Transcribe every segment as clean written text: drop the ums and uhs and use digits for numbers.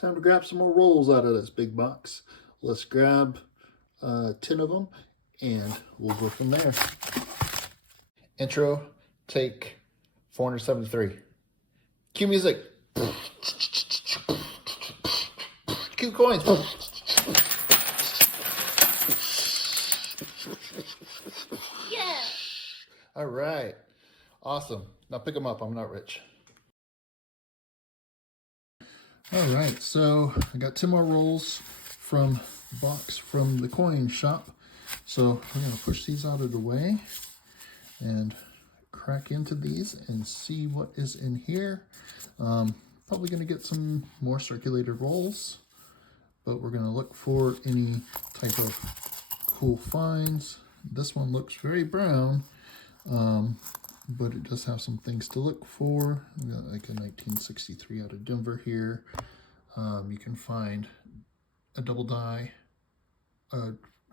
Time to grab some more rolls out of this big box. Let's grab 10 of them and we'll go from there. Intro, take 473. Cue music. Cue coins. Yeah. All right. Awesome. Now pick them up. I'm not rich. All right. So I got 2 more rolls from the box from the coin shop. So we're going to push these out of the way and crack into these and see what is in here. Probably going to get some more circulated rolls, but we're going to look for any type of cool finds. This one looks very brown, but it does have some things to look for. We got like a 1963 out of Denver here. You can find a double die.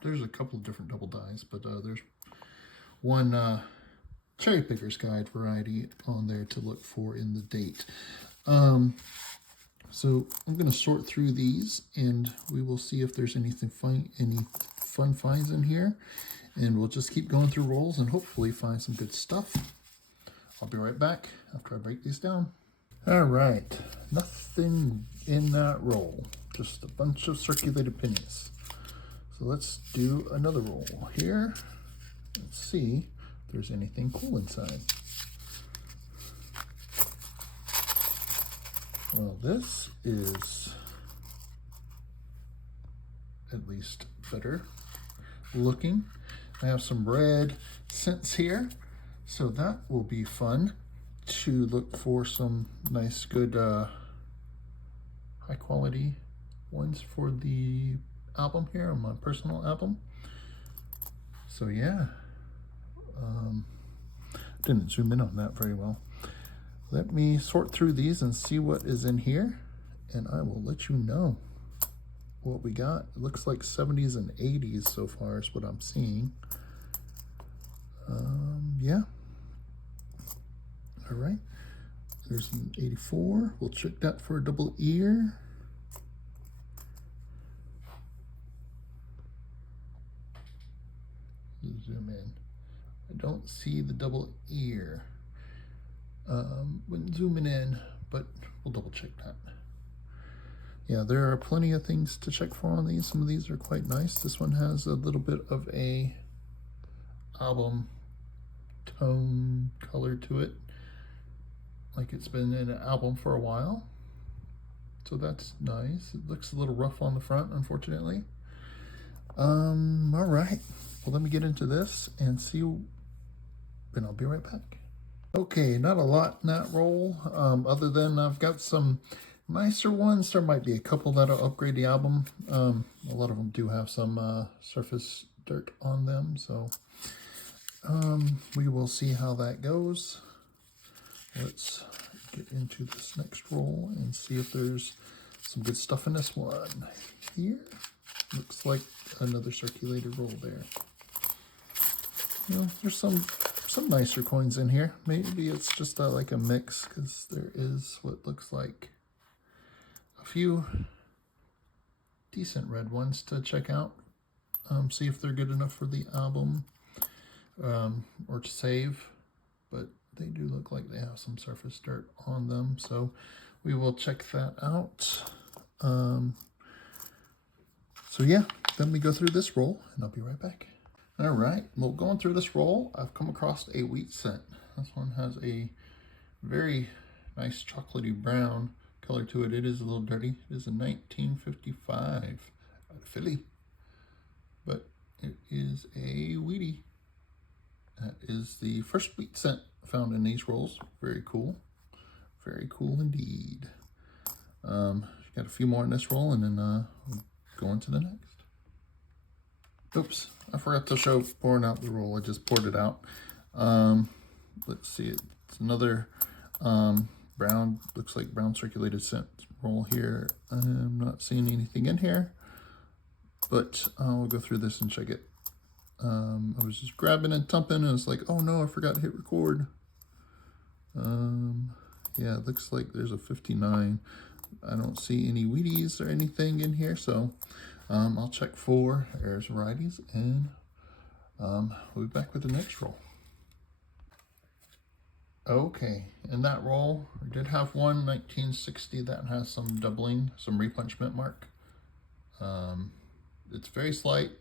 There's a couple of different double dies, but there's one cherry picker's guide variety on there to look for in the date. So I'm going to sort through these and we will see if there's any fun finds in here, and we'll just keep going through rolls and hopefully find some good stuff. I'll be right back after I break these down. All right, nothing in that roll, just a bunch of circulated pennies. So let's do another roll here. Let's see if there's anything cool inside. Well, this is at least better looking. I have some red cents here, so that will be fun to look for some nice, good, high quality ones for the album here, on my personal album. So yeah, didn't zoom in on that very well. Let me sort through these and see what is in here, and I will let you know what we got. It looks like 70s and 80s so far is what I'm seeing. Yeah. All right. There's an 84. We'll check that for a double ear. Zoom in. I don't see the double ear when zooming in, but we'll double check that. Yeah, there are plenty of things to check for on these. Some of these are quite nice. This one has a little bit of a album tone color to it, like it's been in an album for a while. So that's nice. It looks a little rough on the front, unfortunately. All right. Well, let me get into this and see, and I'll be right back. Okay, not a lot in that roll, other than I've got some nicer ones. There might be a couple that'll upgrade the album. A lot of them do have some surface dirt on them, so we will see how that goes. Let's get into this next roll and see if there's some good stuff in this one. Here, looks like another circulated roll there. You know, there's some nicer coins in here. Maybe it's just like a mix, because there is what looks like a few decent red ones to check out. See if they're good enough for the album or to save, but they do look like they have some surface dirt on them, so we will check that out. So yeah, let me go through this roll and I'll be right back. All right, well, going through this roll, I've come across a wheat cent. This one has a very nice chocolatey brown color to it. It is a little dirty. It is a 1955 out of Philly, but it is a wheatie. That is the first wheat cent found in these rolls. Very cool. Very cool indeed. Got a few more in this roll, and then we'll go on to the next. Oops, I forgot to show pouring out the roll. I just poured it out. Let's see, it's another brown, looks like brown circulated cent roll here. I'm not seeing anything in here, but I'll go through this and check it. I was just grabbing and thumping, and it's like, oh no, I forgot to hit record. Yeah, it looks like there's a 59 I don't see any Wheaties or anything in here, so I'll check for errors, varieties, and we'll be back with the next roll. Okay, in that roll, we did have one 1960 that has some doubling, some repunchment mark. It's very slight.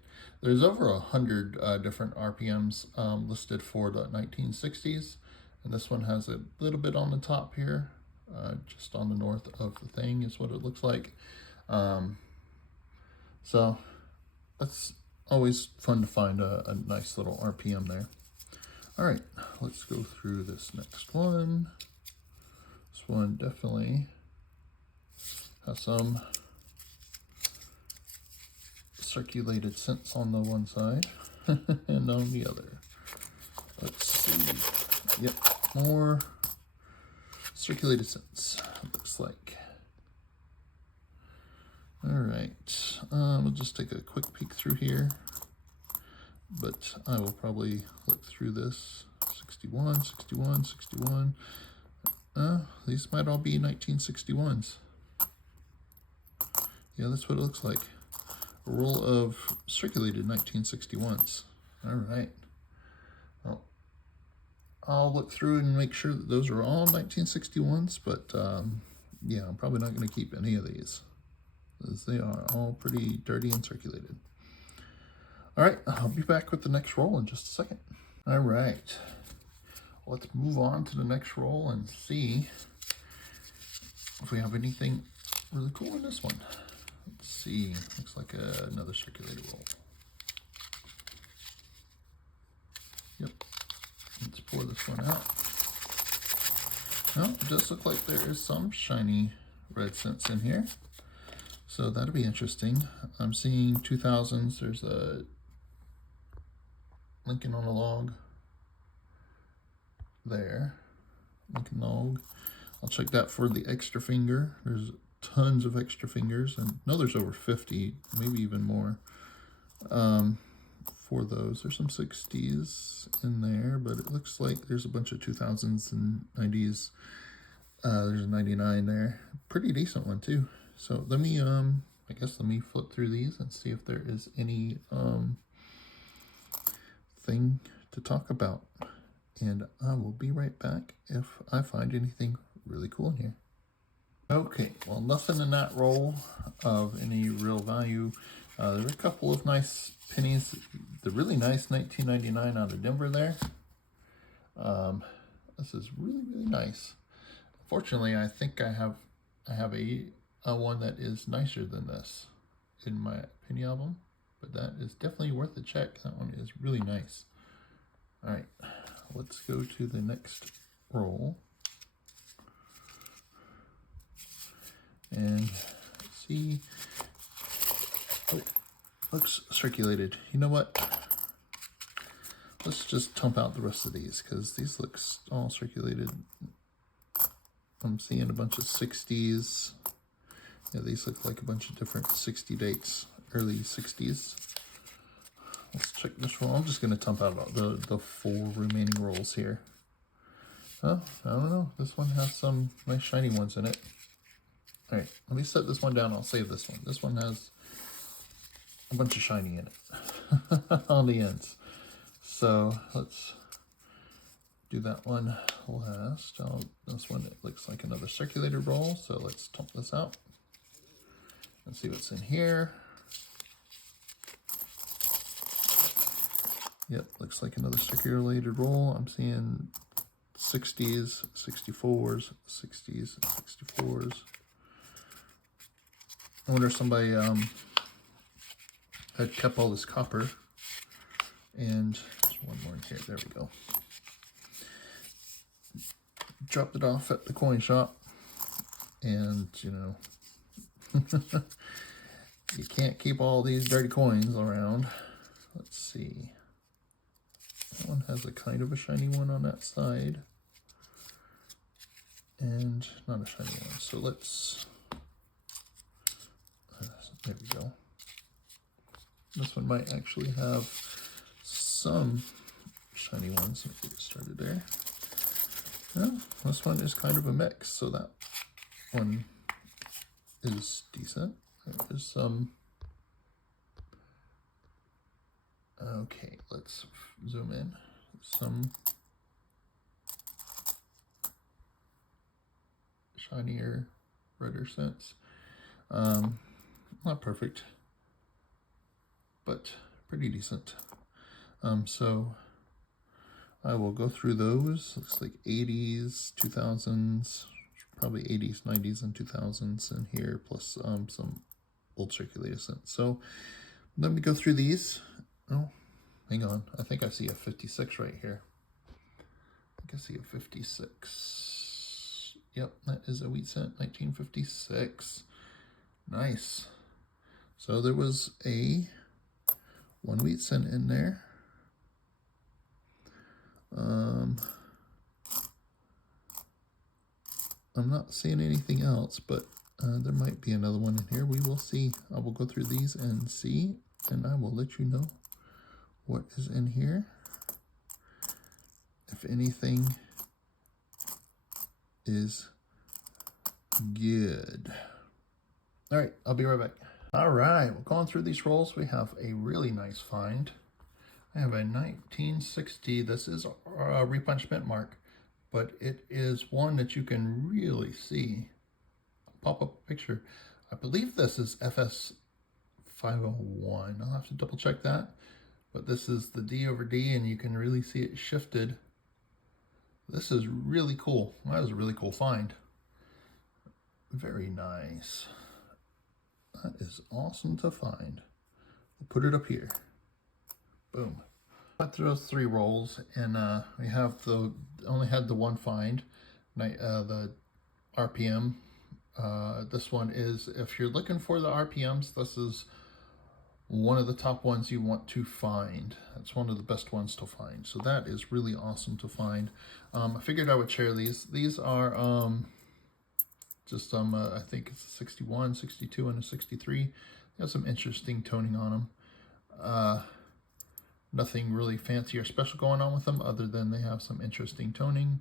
There's over 100 different RPMs listed for the 1960s, and this one has a little bit on the top here, just on the north of the thing is what it looks like. So that's always fun to find a nice little RPM there. All right, let's go through this next one. This one definitely has some circulated cents on the one side and on the other. Let's see. Yep, more circulated cents, looks like. All right, we'll just take a quick peek through here, but I will probably look through this. 61, 61, 61. These might all be 1961s. Yeah, that's what it looks like. A roll of circulated 1961s. All right. Well, I'll look through and make sure that those are all 1961s, but yeah, I'm probably not going to keep any of these, as they are all pretty dirty and circulated. All right, I'll be back with the next roll in just a second. All right, let's move on to the next roll and see if we have anything really cool in this one. Let's see, looks like another circulated roll. Yep, let's pour this one out. Well, it does look like there is some shiny red cents in here, so that'll be interesting. I'm seeing 2000s. There's a Lincoln on a log there. Lincoln log. I'll check that for the extra finger. There's tons of extra fingers, and no, there's over 50, maybe even more for those. There's some 60s in there, but it looks like there's a bunch of 2000s and 90s. There's a 99 there. Pretty decent one too. So let me I guess let me flip through these and see if there is any thing to talk about, and I will be right back if I find anything really cool in here. Okay, well, nothing in that roll of any real value. There are a couple of nice pennies. The really nice 1999 out of Denver there. This is really, really nice. Fortunately, I think I have a one that is nicer than this in my penny album, but that is definitely worth a check. That one is really nice. All right, let's go to the next roll and see. Oh, looks circulated. You know what? Let's just dump out the rest of these because these look all circulated. I'm seeing a bunch of 60s. Yeah, these look like a bunch of different 60 dates, early 60s. Let's check this roll. I'm just going to dump out the 4 remaining rolls here. Oh, I don't know. This one has some nice shiny ones in it. All right, let me set this one down. I'll save this one. This one has a bunch of shiny in it on the ends. So let's do that one last. This one, it looks like another circulated roll. So let's dump this out and see what's in here. Yep, looks like another circulated roll. I'm seeing 60s, 64s, 60s, 64s. I wonder if somebody had kept all this copper. And there's one more in here. There we go. Dropped it off at the coin shop. And, you know, you can't keep all these dirty coins around. Let's see. That one has a kind of a shiny one on that side. And not a shiny one. So let's... there we go. This one might actually have some shiny ones. Let's get started there. Well, this one is kind of a mix, so that one is decent. There's some. Okay, let's zoom in. Some shinier, redder scents. Not perfect, but pretty decent. So I will go through those. Looks like 80s, 2000s, probably 80s, 90s, and 2000s in here, plus some old circulator scents. So let me go through these. Oh, hang on. I think I see a 56 right here. I think I see a 56. Yep, that is a wheat scent, 1956. Nice. So there was a 1 wheat scent in there. I'm not seeing anything else, but there might be another one in here. We will see. I will go through these and see, and I will let you know what is in here. If anything is good. All right, I'll be right back. All right, we're going through these rolls. We have a really nice find. I have a 1960. This is a Repunch Mint mark, but it is one that you can really see. Pop up a picture. I believe this is FS 501. I'll have to double check that. But this is the D over D, and you can really see it shifted. This is really cool. That was a really cool find. Very nice. That is awesome to find. We'll put it up here. Boom. Went through those 3 rolls, and we have only had the one find, the RPM. This one is, if you're looking for the RPMs, this is one of the top ones you want to find. That's one of the best ones to find. So that is really awesome to find. I figured I would share these. These are just I think it's a 61, 62, and a 63. They have some interesting toning on them. Nothing really fancy or special going on with them other than they have some interesting toning.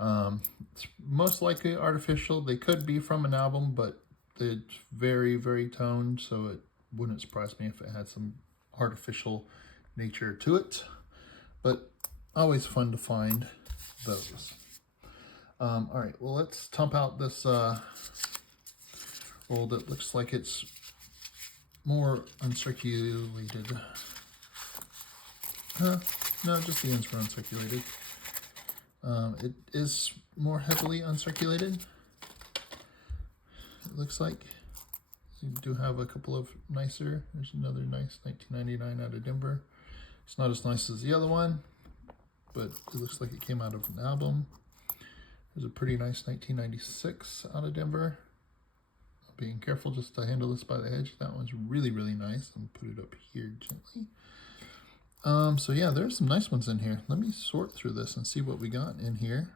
It's most likely artificial. They could be from an album, but it's very, very toned, so it wouldn't surprise me if it had some artificial nature to it. But always fun to find those. All right, well, let's dump out this roll that looks like it's more uncirculated. No, just the ends were uncirculated. It is more heavily uncirculated, it looks like. So you do have a couple of nicer. There's another nice 1999 out of Denver. It's not as nice as the other one, but it looks like it came out of an album. There's a pretty nice 1996 out of Denver. I'm being careful just to handle this by the edge. That one's really, really nice. I'm gonna put it up here gently. So yeah, there's some nice ones in here. Let me sort through this and see what we got in here,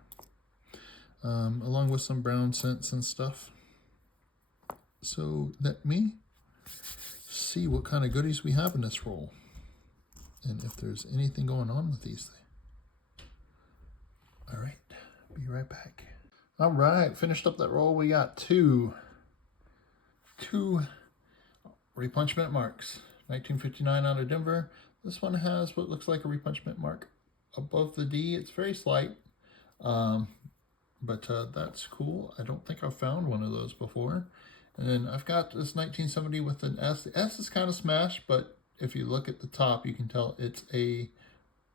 along with some brown scents and stuff. So let me see what kind of goodies we have in this roll, and if there's anything going on with these things. All right, be right back. All right, finished up that roll. We got two Repunch Mint marks. 1959 out of Denver. This one has what looks like a Repunch Mint mark above the D. It's very slight, but that's cool. I don't think I've found one of those before. And then I've got this 1970 with an S. The S is kind of smashed, but if you look at the top, you can tell it's a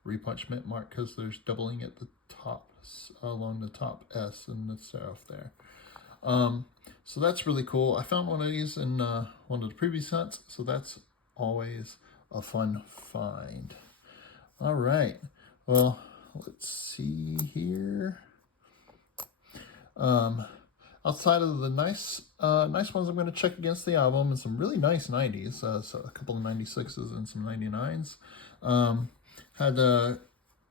Repunch Mint mark because there's doubling at the top, along the top S and the serif there. So that's really cool. I found one of these in one of the previous hunts, so that's always a fun find. All right, well, let's see here. Outside of the nice ones I'm going to check against the album, and some really nice 90s, so a couple of 96s and some 99s. Had the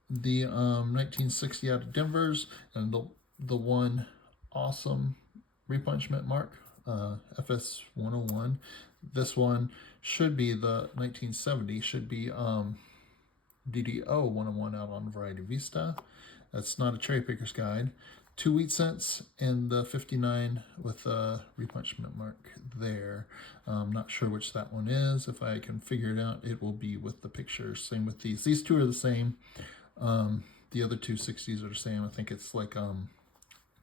1960 out of Denver's, and the one awesome Repunch Mint mark, FS 101. This one should be the 1970, should be DDO 101 out on Variety Vista. That's not a Cherry Picker's Guide. 2 wheat cents and the 59 with a repunchment mark there. I'm not sure which that one is. If I can figure it out, it will be with the picture. Same with these. These two are the same. The other two 60s are the same. I think it's like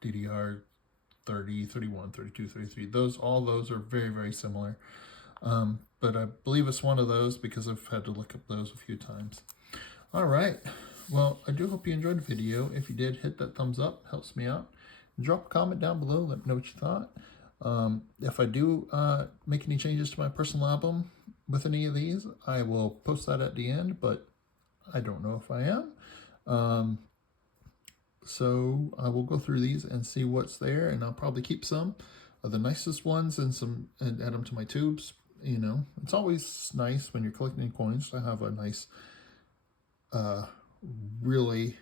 DDR 30, 31, 32, 33. All those are very, very similar. But I believe it's one of those because I've had to look up those a few times. All right. Well, I do hope you enjoyed the video. If you did, hit that thumbs up. Helps me out. Drop a comment down below. Let me know what you thought. If I do make any changes to my personal album with any of these, I will post that at the end, but I don't know if I am. So I will go through these and see what's there, and I'll probably keep some of the nicest ones and add them to my tubes. You know, it's always nice when you're collecting coins to have a nice, really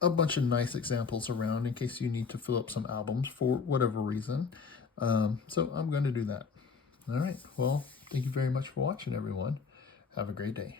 a bunch of nice examples around in case you need to fill up some albums for whatever reason. So I'm going to do that. All right. Well, thank you very much for watching, everyone. Have a great day.